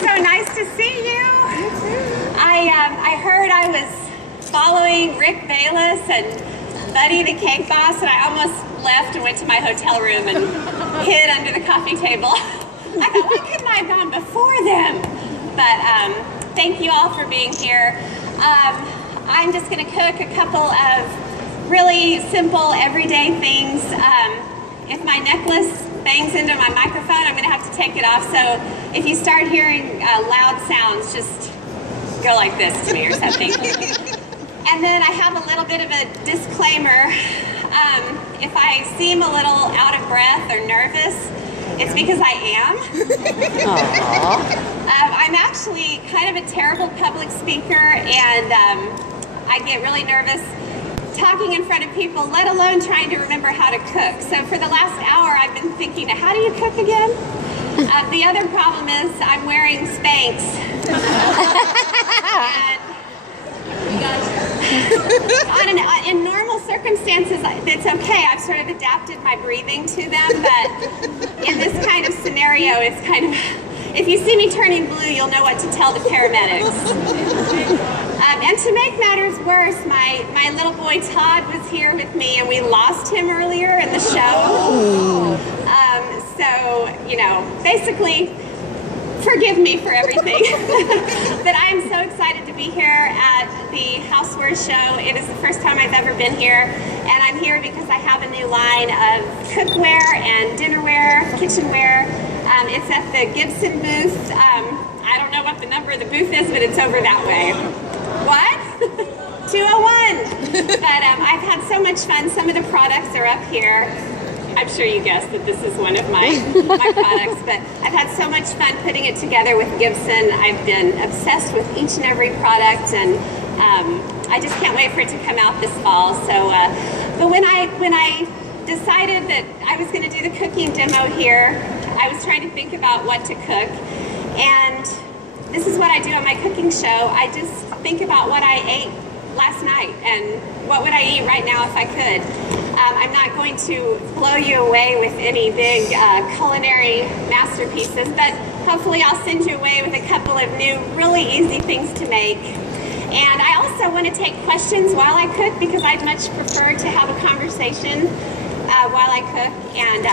So nice to see you. I heard I was following Rick Bayless and Buddy the Cake Boss, and I almost left and went to my hotel room and hid under the coffee table. I thought, why couldn't I have gone before them? But thank you all for being here. I'm just going to cook a couple of really simple, everyday things. If my necklace bangs into my microphone, I'm going to have to take it off. So if you start hearing loud sounds, just go like this to me or something. And then I have a little bit of a disclaimer. If I seem a little out of breath or nervous, it's because I am. I'm actually kind of a terrible public speaker, and I get really nervous talking in front of people, let alone trying to remember how to cook. So for the last hour, I've been thinking, how do you cook again? The other problem is I'm wearing Spanx. And in normal circumstances, it's okay. I've sort of adapted my breathing to them, but in this kind of scenario, it's kind of, if you see me turning blue, you'll know what to tell the paramedics. And to make matters worse, my little boy Todd was here with me, and we lost him earlier in the show. So, you know, basically, forgive me for everything. But I am so excited to be here at the Housewares Show. It is the first time I've ever been here, and I'm here because I have a new line of cookware and dinnerware, kitchenware. It's at the Gibson booth. I don't know what the number of the booth is, but it's over that way. What? 201. But I've had so much fun. Some of the products are up here. I'm sure you guessed that this is one of my products, but I've had so much fun putting it together with Gibson. I've been obsessed with each and every product, and I just can't wait for it to come out this fall. So, but when I decided that I was going to do the cooking demo here, I was trying to think about what to cook, and this is what I do on my cooking show. I just think about what I ate last night and what would I eat right now if I could. I'm not going to blow you away with any big culinary masterpieces, but hopefully I'll send you away with a couple of new, really easy things to make. And I also want to take questions while I cook, because I'd much prefer to have a conversation while I cook. And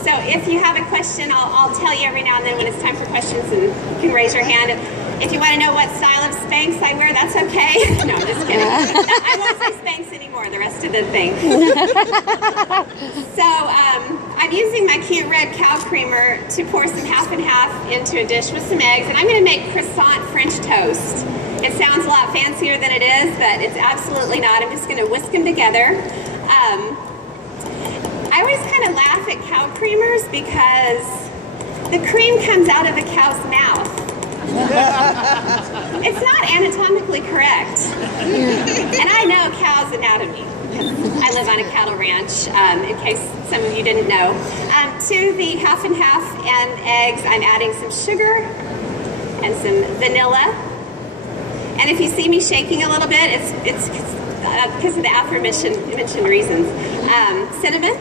so if you have a question, I'll tell you every now and then when it's time for questions, and you can raise your hand. If you want to know what style of Spanx I wear, that's okay. No, I'm just kidding. I won't say Spanx anymore, the rest of the thing. So I'm using my cute red cow creamer to pour some half and half into a dish with some eggs, and I'm going to make croissant French toast. It sounds a lot fancier than it is, but it's absolutely not. I'm just going to whisk them together. I always kind of laugh at cow creamers because the cream comes out of the cow's mouth. It's not anatomically correct. And I know cow's anatomy. I live on a cattle ranch, in case some of you didn't know. To the half and half and eggs, I'm adding some sugar and some vanilla. And if you see me shaking a little bit, it's because of the aforementioned reasons. Cinnamon.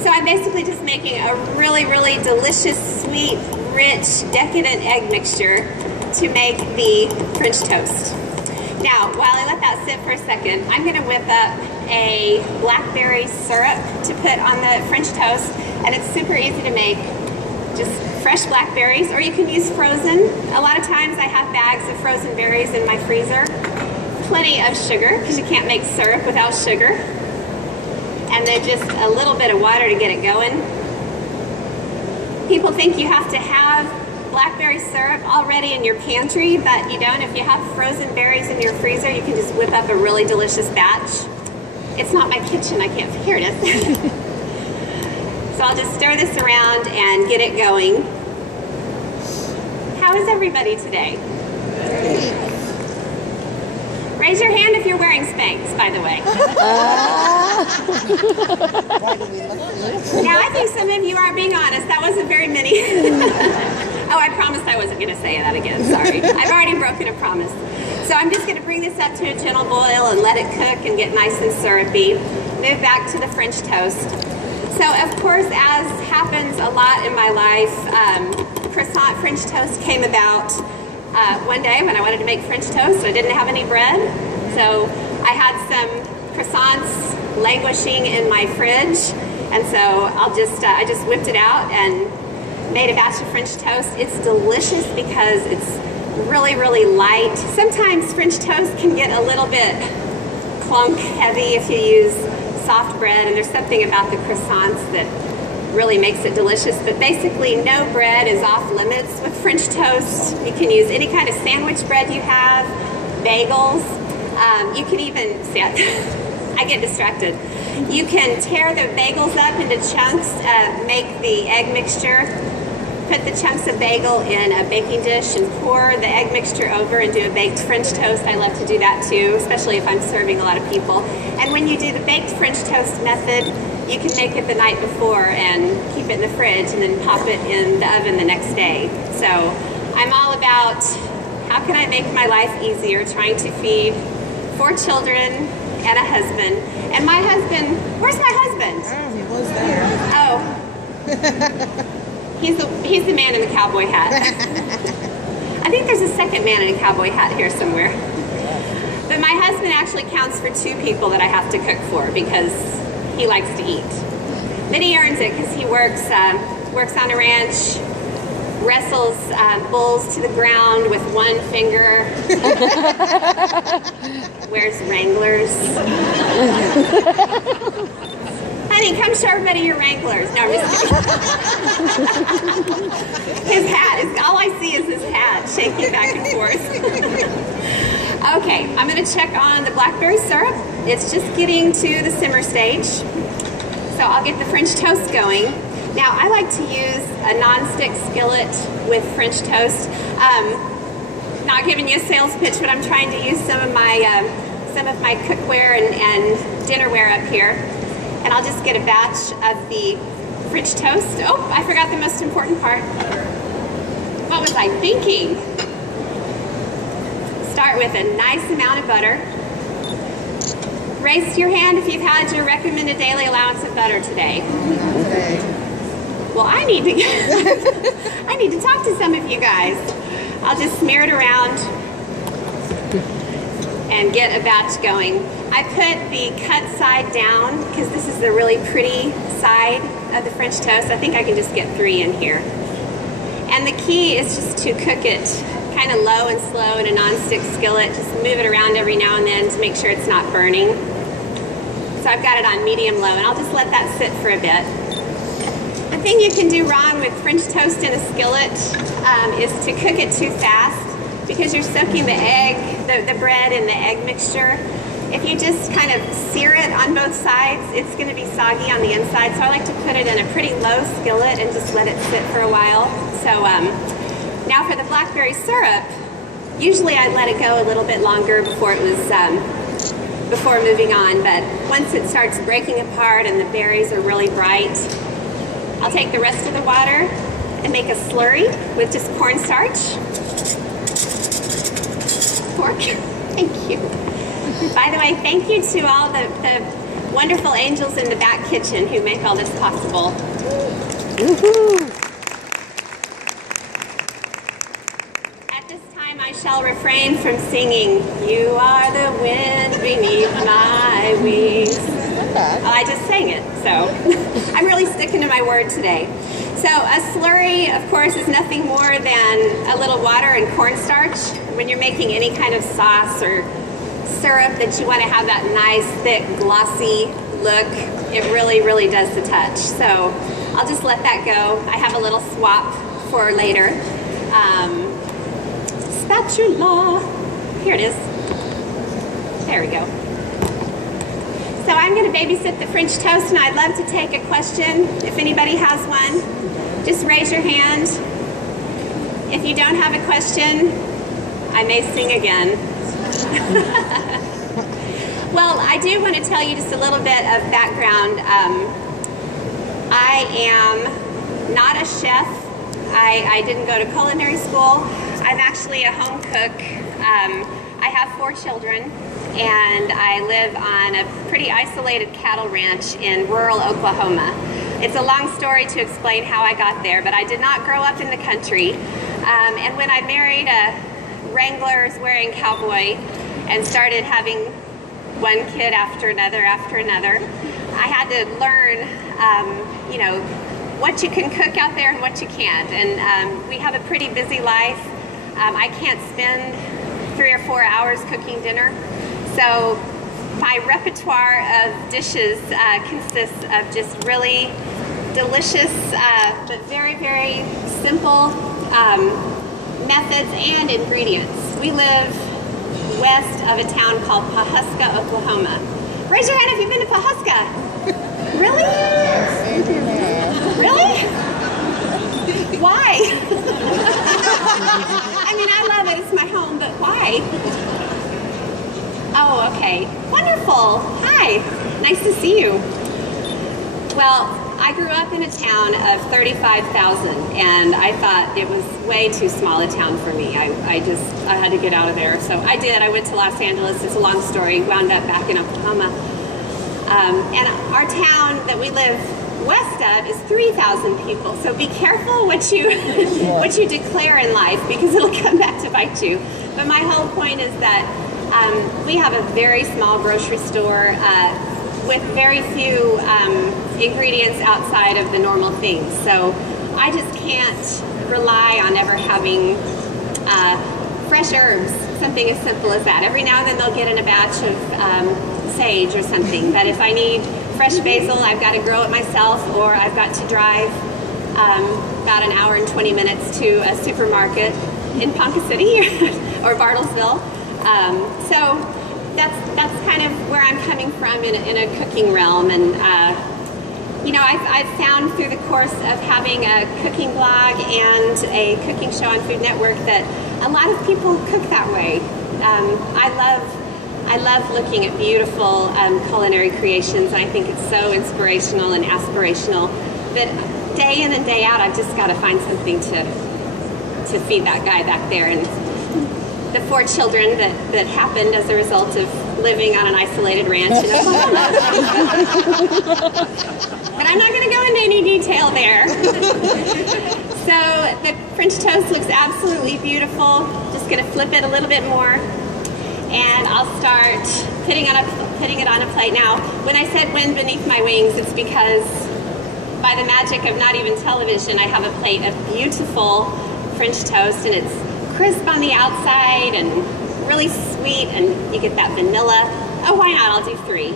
So I'm basically just making a really, really delicious, sweet, rich, decadent egg mixture to make the French toast. Now, while I let that sit for a second, I'm going to whip up a blackberry syrup to put on the French toast, and it's super easy to make. Just fresh blackberries, or you can use frozen. A lot of times I have bags of frozen berries in my freezer. Plenty of sugar, because you can't make syrup without sugar. And then just a little bit of water to get it going. People think you have to have blackberry syrup already in your pantry, but you don't. If you have frozen berries in your freezer, you can just whip up a really delicious batch. It's not my kitchen, I can't, here it is. So I'll just stir this around and get it going. How is everybody today? Raise your hand if you're wearing Spanx, by the way. Now, I think some of you are being honest. That wasn't very many. Oh, I promised I wasn't going to say that again. Sorry. I've already broken a promise. So I'm just going to bring this up to a gentle boil and let it cook and get nice and syrupy. Move back to the French toast. So, of course, as happens a lot in my life, croissant French toast came about one day when I wanted to make French toast. I didn't have any bread, so I had some croissants languishing in my fridge, and so I just whipped it out and made a batch of French toast. It's delicious because it's really, really light. Sometimes French toast can get a little bit clunk heavy if you use soft bread, and there's something about the croissants that really makes it delicious. But basically, no bread is off limits with French toast. You can use any kind of sandwich bread you have, bagels. You can even, see, I get distracted. You can tear the bagels up into chunks, make the egg mixture, put the chunks of bagel in a baking dish and pour the egg mixture over and do a baked French toast. I love to do that too, especially if I'm serving a lot of people. And when you do the baked French toast method, you can make it the night before and keep it in the fridge and then pop it in the oven the next day. So I'm all about how can I make my life easier trying to feed 4 children and a husband. And my husband, where's my husband? Oh, he was there. Oh. He's the man in the cowboy hat. I think there's a second man in a cowboy hat here somewhere. But my husband actually counts for 2 people that I have to cook for because he likes to eat. Then he earns it because he works on a ranch, wrestles bulls to the ground with 1 finger, wears Wranglers. Honey, come show everybody your Wranglers. No, I'm just kidding. His hat, all I see is his hat shaking back and forth. Okay, I'm going to check on the blackberry syrup. It's just getting to the simmer stage. So I'll get the French toast going. Now, I like to use a non-stick skillet with French toast. Not giving you a sales pitch, but I'm trying to use some of my cookware and dinnerware up here. And I'll just get a batch of the French toast. Oh, I forgot the most important part. What was I thinking? Start with a nice amount of butter. Raise your hand if you've had your recommended daily allowance of butter today. Not today. Well, I need to talk to some of you guys. I'll just smear it around and get a batch going. I put the cut side down because this is the really pretty side of the French toast. I think I can just get 3 in here. And the key is just to cook it kind of low and slow in a non-stick skillet. Just move it around every now and then to make sure it's not burning. So I've got it on medium low, and I'll just let that sit for a bit. The thing you can do wrong with French toast in a skillet is to cook it too fast because you're soaking the egg, the bread in the egg mixture. If you just kind of sear it on both sides, it's going to be soggy on the inside. So I like to put it in a pretty low skillet and just let it sit for a while. So now for the blackberry syrup, usually I let it go a little bit longer before it was before moving on. But once it starts breaking apart and the berries are really bright, I'll take the rest of the water and make a slurry with just cornstarch. Pork. Thank you. By the way, thank you to all the wonderful angels in the back kitchen who make all this possible. Woohoo! At this time, I shall refrain from singing, "You are the wind beneath my wings." Oh, I just sang it, so I'm really sticking to my word today. So a slurry, of course, is nothing more than a little water and cornstarch. When you're making any kind of sauce or syrup that you want to have that nice, thick, glossy look, it really, really does the touch. So I'll just let that go. I have a little swap for later. Spatula. Here it is. There we go. So I'm going to babysit the French toast, and I'd love to take a question. If anybody has one, just raise your hand. If you don't have a question, I may sing again. Well, I do want to tell you just a little bit of background. I am not a chef. I didn't go to culinary school. I'm actually a home cook. I have 4 children, and I live on a pretty isolated cattle ranch in rural Oklahoma. It's a long story to explain how I got there, but I did not grow up in the country. And when I married a Wranglers wearing cowboy and started having one kid after another, I had to learn, you know, what you can cook out there and what you can't. And we have a pretty busy life. I can't spend 3 or 4 hours cooking dinner. So my repertoire of dishes consists of just really delicious, but very, very simple methods and ingredients. We live west of a town called Pawhuska, Oklahoma. Raise your hand if you've been to Pawhuska. Really? Really? Why? I mean, I love it. It's my home, but why? Oh, okay. Wonderful. Hi. Nice to see you. Well, I grew up in a town of 35,000, and I thought it was way too small a town for me. I had to get out of there. So I did. I went to Los Angeles. It's a long story. Wound up back in Oklahoma. And our town that we live west of is 3,000 people. So be careful what you what you declare in life, because it'll come back to bite you. But my whole point is that we have a very small grocery store with very few ingredients outside of the normal things. So I just can't rely on ever having fresh herbs, something as simple as that. Every now and then they'll get in a batch of sage or something, but if I need fresh basil, I've got to grow it myself, or I've got to drive about an hour and 20 minutes to a supermarket in Ponca City or Bartlesville. So that's kind of where I'm coming from in a cooking realm. And you know, I've found through the course of having a cooking blog and a cooking show on Food Network that a lot of people cook that way. I love looking at beautiful culinary creations. I think it's so inspirational and aspirational that day in and day out, I've just got to find something to feed that guy back there. And the 4 children that happened as a result of living on an isolated ranch in Oklahoma. But I'm not going to go into any detail there. So the French toast looks absolutely beautiful. Just going to flip it a little bit more. And I'll start putting it on a plate. Now, when I said wind beneath my wings, it's because by the magic of not even television, I have a plate of beautiful French toast, and it's crisp on the outside and really sweet, and you get that vanilla. Oh, why not? I'll do 3.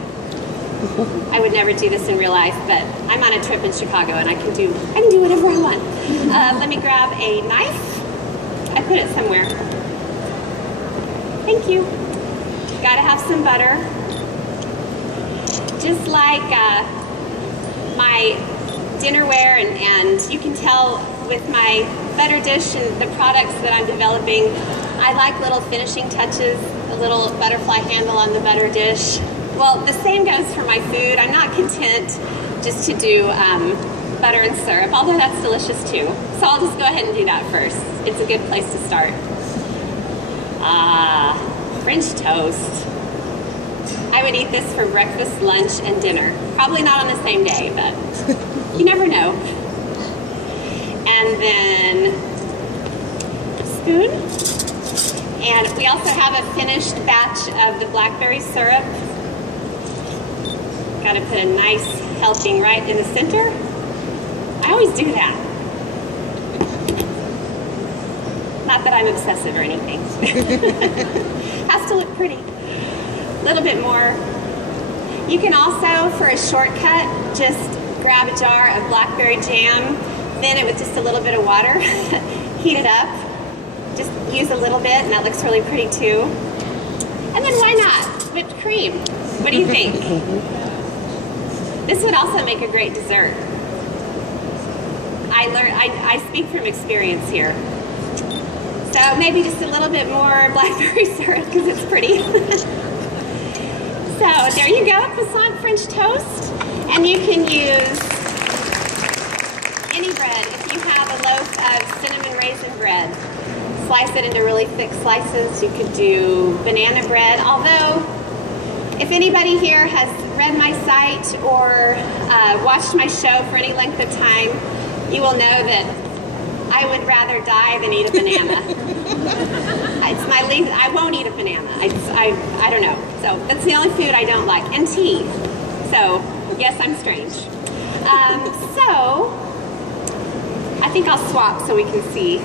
I would never do this in real life, but I'm on a trip in Chicago, and I can do whatever I want. Let me grab a knife. I put it somewhere. Thank you. Gotta have some butter. Just like my dinnerware, and you can tell with my butter dish and the products that I'm developing, I like little finishing touches, a little butterfly handle on the butter dish. Well, the same goes for my food. I'm not content just to do butter and syrup, although that's delicious too. So I'll just go ahead and do that first. It's a good place to start. French toast. I would eat this for breakfast, lunch, and dinner. Probably not on the same day, but you never know. And then spoon. And we also have a finished batch of the blackberry syrup. Got to put a nice helping right in the center. I always do that. Not that I'm obsessive or anything. Has to look pretty. A little bit more. You can also, for a shortcut, just grab a jar of blackberry jam, thin it with just a little bit of water, heat it up, just use a little bit, and that looks really pretty too. And then why not? Whipped cream. What do you think? This would also make a great dessert. I speak from experience here. So maybe just a little bit more blackberry syrup because it's pretty. So there you go, croissant French toast. And you can use any bread. If you have a loaf of cinnamon raisin bread, slice it into really thick slices. You could do banana bread, although If anybody here has read my site or watched my show for any length of time, you will know that I would rather die than eat a banana. It's my least, I won't eat a banana. I don't know. So that's the only food I don't like. And tea. So yes, I'm strange. So I think I'll swap so we can see.